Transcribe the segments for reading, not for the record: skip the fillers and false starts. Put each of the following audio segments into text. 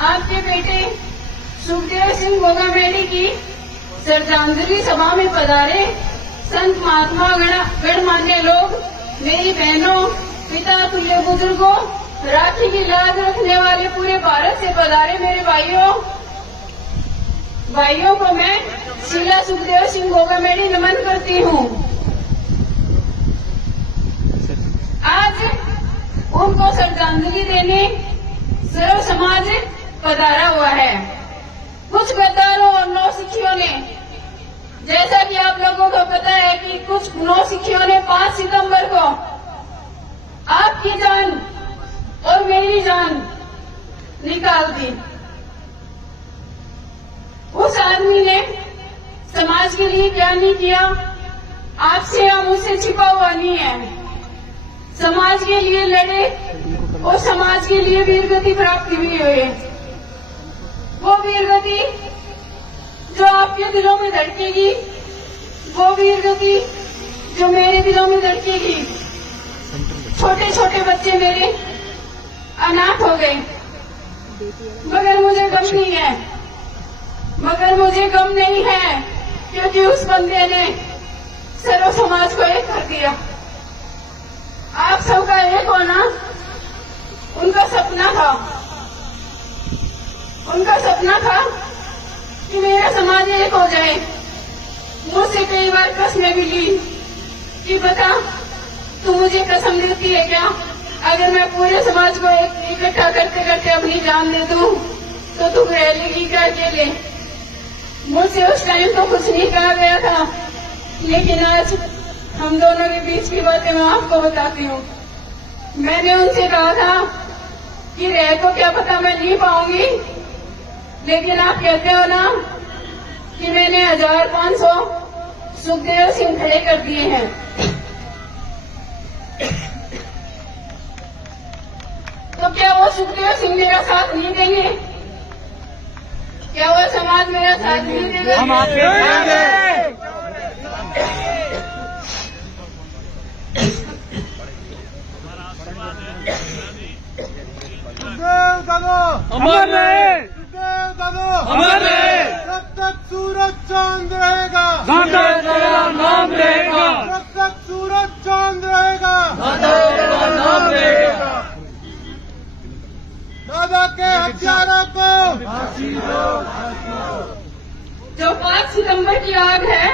आपके बेटे सुखदेव सिंह गोगामेडी की श्रद्धांजलि सभा में पधारे संत महात्मा गणमान्य लोग, मेरी बहनों, पिता तुल्य बुजुर्गों, राखी की लाज रखने वाले पूरे भारत से पधारे मेरे भाइयों को मैं शीला सुखदेव सिंह गोगामेडी नमन करती हूँ। आज उनको श्रद्धांजलि देने सर्व समाज पधारा हुआ है। कुछ गद्दारों और नौसिखियों ने, जैसा कि आप लोगों को पता है कि कुछ नौसिखियों ने 5 सितंबर को आपकी जान और मेरी जान निकाल दी। उस आदमी ने समाज के लिए क्या नहीं किया, आपसे या मुझसे छिपा हुआ नहीं है। समाज के लिए लड़े और समाज के लिए वीरगति प्राप्त भी हुई। वो वीरगति जो आपके दिलों में धड़केगी, वो वीरगति जो मेरे दिलों में धड़केगी। छोटे छोटे बच्चे मेरे अनाथ हो गए, मगर मुझे गम नहीं है, क्योंकि उस बंदे ने सर्व समाज को एक कर दिया। आप सबका एक होना उनका सपना था कि मेरा समाज एक हो जाए। मुझसे कई बार कसमें भी ली कि बता, तू मुझे कसम देती है क्या, अगर मैं पूरे समाज को इकट्ठा करते करते अपनी जान दे दूं तो तू रह लेगी क्या अकेले। मुझसे उस टाइम तो कुछ नहीं कहा गया था, लेकिन आज हम दोनों के बीच की बातें मैं आपको बताती हूँ। मैंने उनसे कहा था कि रह तो क्या पता मैं नहीं पाऊंगी, लेकिन आप कहते हो ना कि मैंने 1500 सुखदेव सिंह खड़े कर दिए हैं। तो क्या वो सुखदेव सिंह मेरा साथ नहीं देंगे? क्या वो समाज मेरा साथ नहीं देगा? हम आपके अमर रहे, अमर रहे, जब तक सूरज चांद रहेगा, नाम रहेगा, जब तक सूरज चांद रहेगा, नाम रहेगा। दादा के हत्यारों को जो 5 सितंबर की आग है,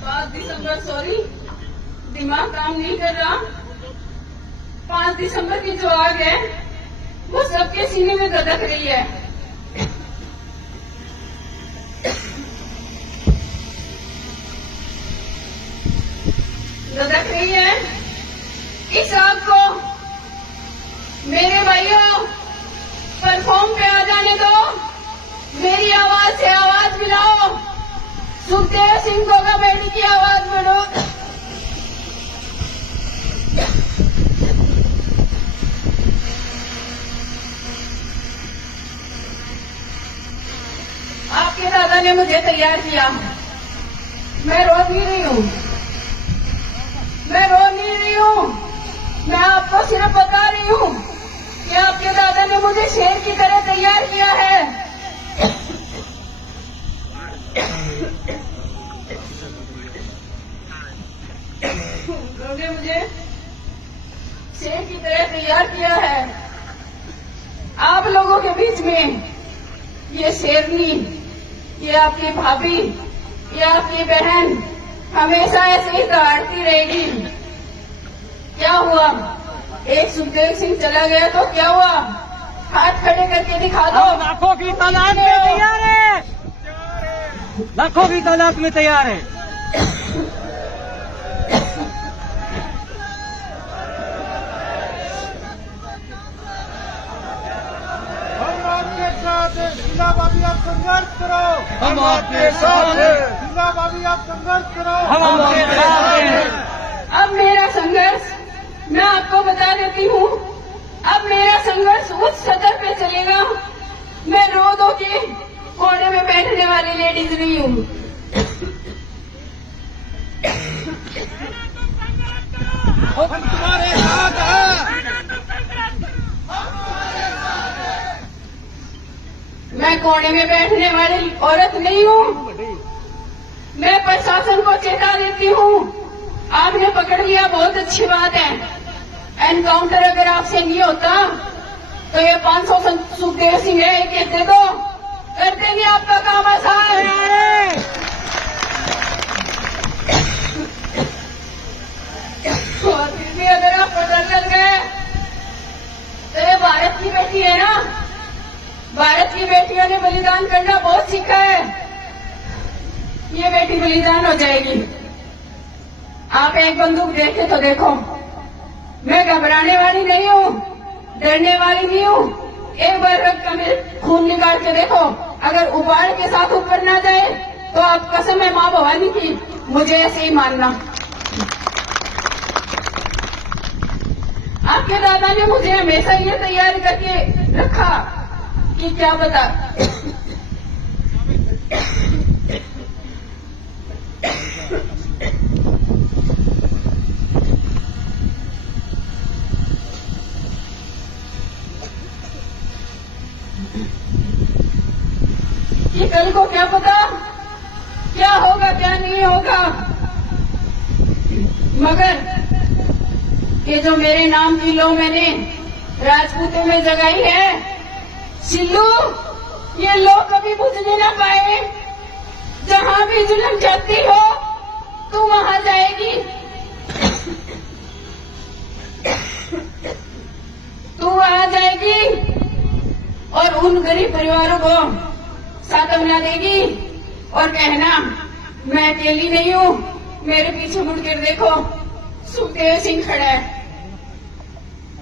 5 दिसंबर, सॉरी दिमाग काम नहीं कर रहा, 5 दिसंबर की जो आग है वो सबके सीने में धधक रही है। धधक रही है। इस आग को मेरे भाइयों प्लेटफॉर्म पे आ जाने दो, मेरी आवाज से आवाज मिलाओ, सुखदेव सिंह गोगामेडी की आवाज बढ़ो। आपके दादा ने मुझे तैयार किया, मैं रो नहीं रही हूँ, मैं आपको सिर्फ बता रही हूँ कि आपके दादा ने मुझे शेर की तरह तैयार किया है। उन्होंने मुझे शेर की तरह तैयार किया है। आप लोगों के बीच में ये शेरनी, ये आपकी भाभी, ये आपकी बहन हमेशा ऐसे ही दहाड़ती रहेगी। क्या हुआ, एक सुखदेव सिंह चला गया तो क्या हुआ, हाथ खड़े करके दिखा दो। लाखों की तादाद में तैयार है, लाखों की तादाद में तैयार है। हम आपके साथ हैं, शीला भाभी आप संघर्ष करो, हम आपके साथ हैं, शीला भाभी आप संघर्ष करो, हम आपके साथ हैं। अब मेरा संघर्ष मैं आपको बता देती हूँ, अब मेरा संघर्ष उस सतर पे चलेगा। मैं रो दो के कोने में बैठने वाली लेडीज नहीं हूँ। हम तुम्हारे साथ हैं। मैं कोने में बैठने वाली औरत नहीं हूँ। मैं प्रशासन को चेता देती हूँ, आपने पकड़ लिया, बहुत अच्छी बात है। एनकाउंटर अगर आपसे नहीं होता तो ये 500 सुखदेव सिंह है, एक एक दे दो, कर देंगे आपका काम आसान है। और फिर भी अगर आप बदल कर गए तो ये भारत की बेटी है ना, भारत की बेटियों ने बलिदान करना बहुत सीखा है, ये बेटी बलिदान हो जाएगी। आप एक बंदूक देखे तो देखो, मैं घबराने वाली नहीं हूँ, डरने वाली नहीं हूँ। एक बार रक्त का मेरे खून निकाल के देखो, अगर उबाल के साथ ऊपर ना जाए तो आप कसम है माँ भवानी की, मुझे ऐसे ही मानना। आपके दादा ने मुझे हमेशा ये तैयारी करके रखा कि क्या पता कि कल को क्या पता क्या होगा क्या नहीं होगा, मगर ये जो मेरे नाम की लो मैंने राजपूतों में जगाई है, सिल्लू, ये लो कभी बुझने ना पाए। जहां भी जुल्म जाती हो तू वहां जाएगी, तू वहां जाएगी और उन गरीब परिवारों को सांत्वना देगी और कहना मैं अकेली नहीं हूँ, मेरे पीछे मुड़कर देखो सुखदेव सिंह खड़ा है।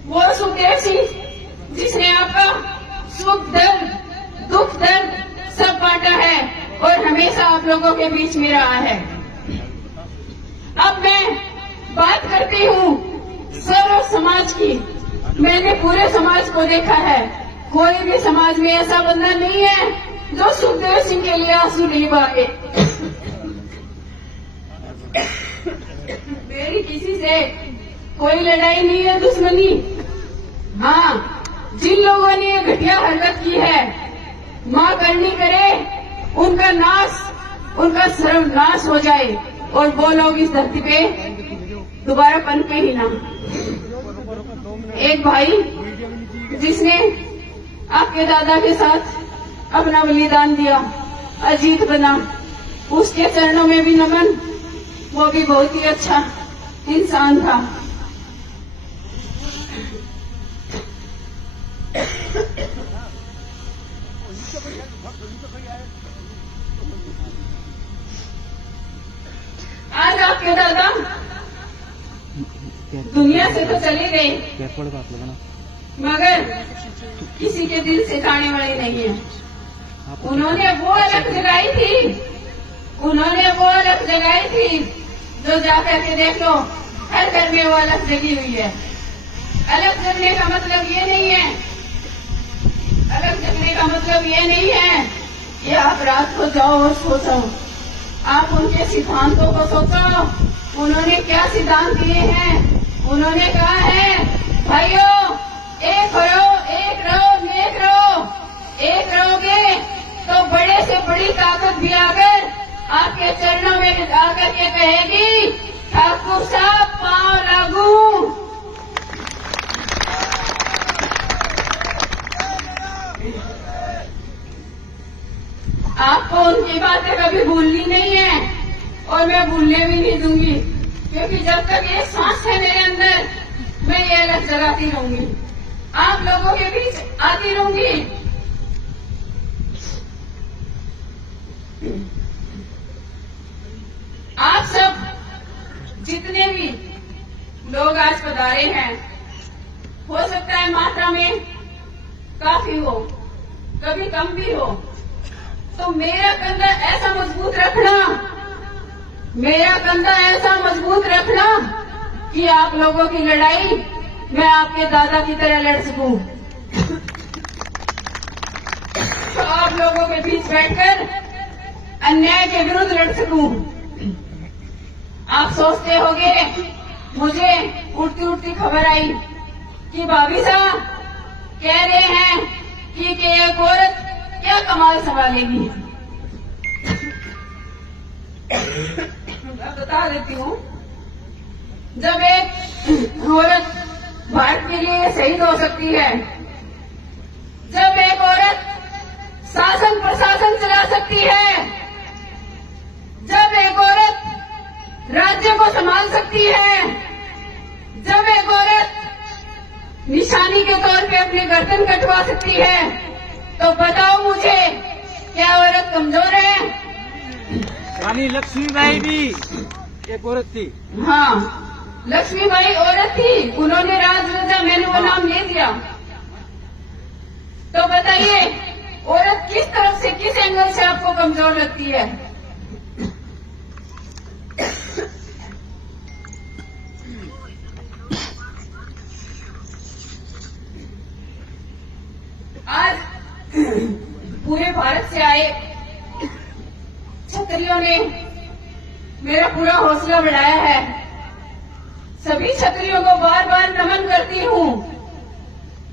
वो सुखदेव सिंह जिसने आपका सुख दर्द दुख दर्द सब बांटा है और हमेशा आप लोगों के बीच में रहा है। अब मैं बात करती हूँ सर्व समाज की। मैंने पूरे समाज को देखा है, कोई भी समाज में ऐसा बंदा नहीं है जो सुखदेव सिंह के लिए आंसू नहीं बहाए। मेरी किसी से कोई लड़ाई नहीं है, दुश्मनी। हाँ, जिन लोगों ने ये घटिया हरकत की है, माँ करनी करे उनका नाश, उनका सर्वनाश हो जाए और वो लोग इस धरती पे दोबारा पनपे ही ना। एक भाई जिसने आपके दादा के साथ अपना बलिदान दिया, अजीत बना, उसके चरणों में भी नमन। वो भी बहुत ही अच्छा इंसान था। आज आपके दादा दुनिया से तो चले गए, मगर किसी के दिल से जाने वाले नहीं है। उन्होंने वो अलग जगाई थी, उन्होंने वो अलग जगाई थी जो जाकर के देख लो हर घर में वो अलग जगी हुई है। अलग जगने का मतलब ये नहीं है, अलग जगने का मतलब ये नहीं है कि आप रात को जाओ और सोचो। आप उनके सिद्धांतों को सोचो, उन्होंने क्या सिद्धांत दिए हैं। उन्होंने कहा है भाइयों, एक रहो, एक रहो, नेक रहो। एक रहोगे तो बड़े से बड़ी ताकत भी आकर आपके चरणों में आकर के कहेगी ठाकुर साहब पांव लागू। आपको उनकी बातें कभी भूलनी नहीं है और मैं भूलने भी नहीं दूंगी, क्योंकि जब तक ये सांस है मेरे अंदर मैं ये अलग जगाती रहूंगी, आप लोगों के बीच आती रहूंगी। आप सब जितने भी लोग आज पधारे हैं, हो सकता है मात्रा में काफी हो, कभी कम भी हो, तो मेरा कंधा ऐसा मजबूत रखना, मेरा कंधा ऐसा मजबूत रखना कि आप लोगों की लड़ाई मैं आपके दादा की तरह लड़ सकूं। तो आप लोगों के बीच बैठकर अन्याय के विरुद्ध लड़ सकूं। आप सोचते होंगे, मुझे उड़ती उड़ती खबर आई कि भाभी साहब कह रहे हैं कि एक औरत क्या माल संभालेगी। मैं बता देती हूँ, जब एक औरत भारत के लिए शहीद हो सकती है, जब एक औरत शासन प्रशासन चला सकती है, जब एक औरत राज्य को संभाल सकती है, जब एक औरत निशानी के तौर पे अपनी गर्दन कटवा सकती है, तो बताओ मुझे, क्या औरत कमजोर है? रानी लक्ष्मीबाई भी एक औरत थी। हाँ, लक्ष्मीबाई औरत थी, उन्होंने राजरजा, मैंने वो नाम ले दिया। तो बताइए, औरत किस तरफ से, किस एंगल से आपको कमजोर लगती है? आज पूरे भारत से आए क्षत्रियों ने मेरा पूरा हौसला बढ़ाया है। सभी क्षत्रियों को बार बार नमन करती हूँ।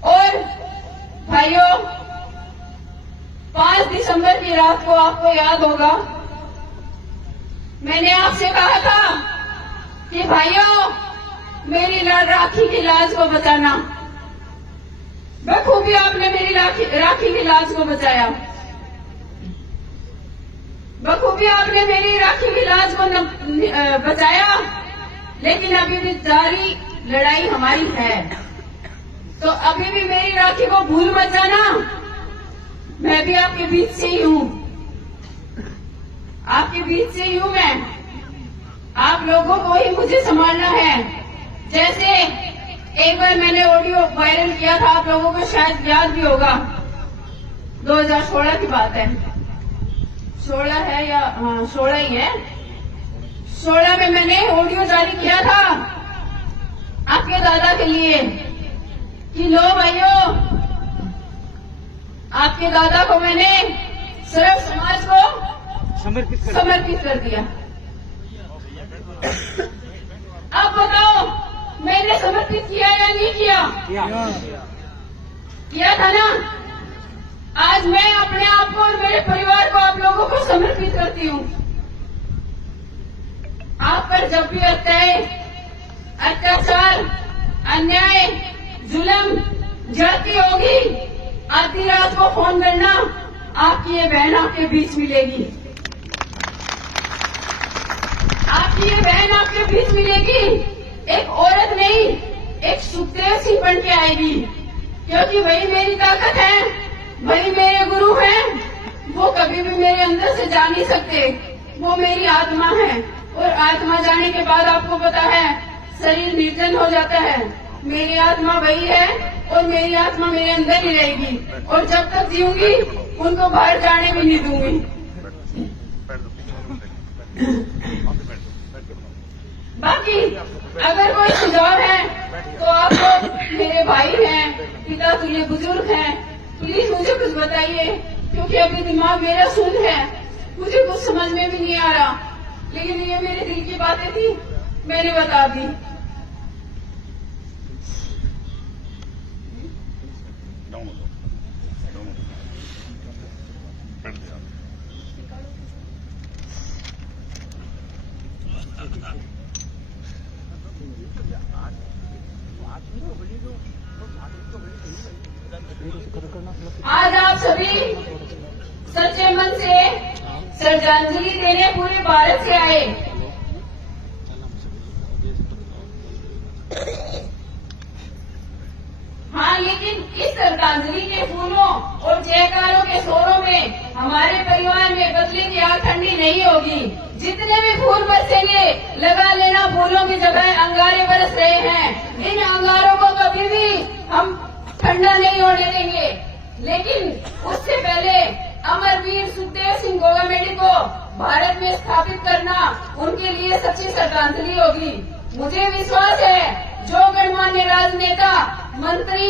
और भाइयों, 5 दिसंबर की रात को आपको याद होगा, मैंने आपसे कहा था कि भाइयों, मेरी राखी की लाज को बचाना। बखूबी आपने मेरी राखी की लाज को बचाया। बखूबी आपने मेरी राखी की लाज को बचाया, लेकिन अभी भी जारी लड़ाई हमारी है। तो अभी भी मेरी राखी को भूल मत जाना। मैं भी आपके बीच से ही हूँ, आपके बीच से ही हूँ मैं। आप लोगों को ही मुझे संभालना है। जैसे एक बार मैंने ऑडियो वायरल किया था, आप लोगों को शायद याद भी होगा, 2016 की बात है, 16 है या 16 ही है। 16 में मैंने ऑडियो जारी किया था आपके दादा के लिए कि लो भाइयों, आपके दादा को मैंने सिर्फ समाज को समर्पित कर दिया। अब बताओ, मैंने समर्पित किया या नहीं किया? किया था ना। आज मैं अपने आप को और मेरे परिवार को आप लोगों को समर्पित करती हूँ। आप पर जब भी अत्याचार, अन्याय, जुल्म, जाति होगी, आधी रात को फोन करना, आपकी ये बहन आपके बीच मिलेगी। आपकी ये बहन आपके बीच मिलेगी। एक औरत नहीं, एक सुखदेव सिंह बन के आएगी, क्योंकि वही मेरी ताकत है, वही मेरे गुरु हैं। वो कभी भी मेरे अंदर से जा नहीं सकते। वो मेरी आत्मा है, और आत्मा जाने के बाद आपको पता है, शरीर निर्जन हो जाता है। मेरी आत्मा वही है, और मेरी आत्मा मेरे अंदर ही रहेगी, और जब तक जीऊंगी उनको बाहर जाने भी नहीं दूंगी। बाकी अगर कोई सुझाव है तो आप लोग मेरे भाई हैं, पिता तुल्य बुजुर्ग हैं, प्लीज मुझे कुछ बताइए, क्योंकि अभी दिमाग मेरा सुन्न है, मुझे कुछ समझ में भी नहीं आ रहा। लेकिन ये मेरे दिल की बातें थी, मैंने बता दी। आज आप सभी सच्चे मन से श्रद्धांजलि देने पूरे भारत से आए। हाँ, लेकिन इस श्रद्धांजलि के फूलों और जयकारों के शोरों में हमारे परिवार में बदले की आग ठंडी नहीं होगी। जितने भी फूल बरसेंगे, लगा लेना फूलों की जगह अंगारे बरस रहे हैं। इन अंगारों को कभी भी हम ठंडा नहीं होने देंगे। लेकिन उससे पहले अमरवीर सुखदेव सिंह गोगामेडी को भारत में स्थापित करना उनके लिए सच्ची श्रद्धांजलि होगी। मुझे विश्वास है, जो गणमान्य राजनेता, मंत्री